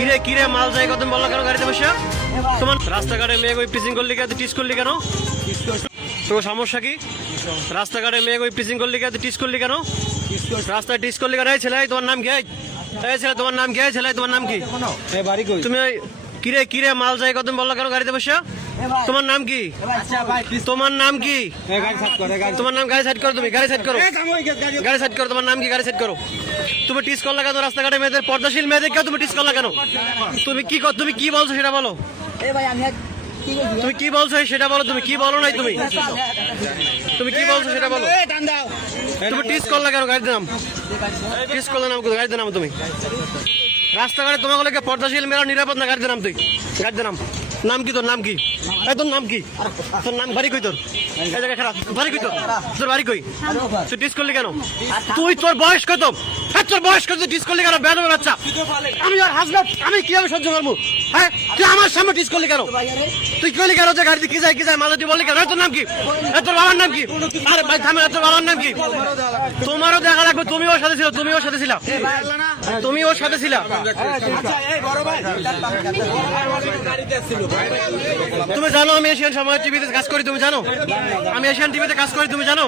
কিরে কিরে মাল যাই কত বললা কেন গাড়িতে বসে? তোমার রাস্তাঘাটে মেয়ে ওই টিচিং করলি কেন, টিচ করলি কেন? তোর সমস্যা কি? রাস্তাঘাটে মেয়ে ওই টিচিং করলি কেন, টিচ করলি কেন? রাস্তায় টিচ করলি কেন? এই ছেলে তোমার নাম কি? এই ছেলে তোমার নাম কি? এই ছেলে তোমার নাম কি? তুমি কিরে কিরে মাল যাই কত বললা কেন গাড়িতে বসে? তোমার নাম কি? তোমার নাম কি? তোমার নাম? গাড়ি সাইড করো, তুমি গাড়ি সাইড করো, গাড়ি সাইড করো। তোমার নাম কি? গাড়ি সাইড করো। তুমি টিচ করলা কেন রাস্তাঘাটে মেয়েদের, পর্দাশীল মেয়েদের কেউ তুমি টিচ করলা কেন? তুমি কি বলছো সেটা বলো। তুমি কি বলছো সেটা বলো। তুমি কি বলো নাই? তুমি কি বলছো সেটা বলো। তুমি টিচ করলা কেন গাড়িতে নাম? টিচ করলে নাম গাড়িতে নাম। তুমি রাস্তাঘাটে তোমাকে পর্দাশীল মেয়েরা নিরাপদ না, গাড়িতে নাম। তুই গাড়িতে নাম। নাম কি তোর? নাম কি? তোর নাম কি? তোর নাম বাড়ি কই? তোর এই জায়গায় খারাপ বাড়ি কই? তোর বাড়ি কই? তুই টিচ করলি কেন? তুই তোর বয়স কত? তোর বয়স কত? টিচ করলি কেন? বেয়াদব বাচ্চা। আমি আর হাসবেন আমি কিভাবে সহ্য করবো? হ্যাঁ তুই আমার সামনে টিচ করলি কেন? তুই কইলি কেন যে গাড়িতে কি যায় মাঝে তুই বললি কেন? তোর নাম কি? তোর বাবার নাম কি? আরে ভাই থামে, তোর বাবার নাম কি? তোমারও দেখা লাগবে। তুমি ওর সাথে ছিল, তুমি ওর সাথে ছিলা, তুমি ওর সাথে ছিলা। তুমি জানো আমি এশিয়ান সময় টিভিতে কাজ করি? তুমি জানো আমি এশিয়ান টিভিতে কাজ করি? তুমি জানো?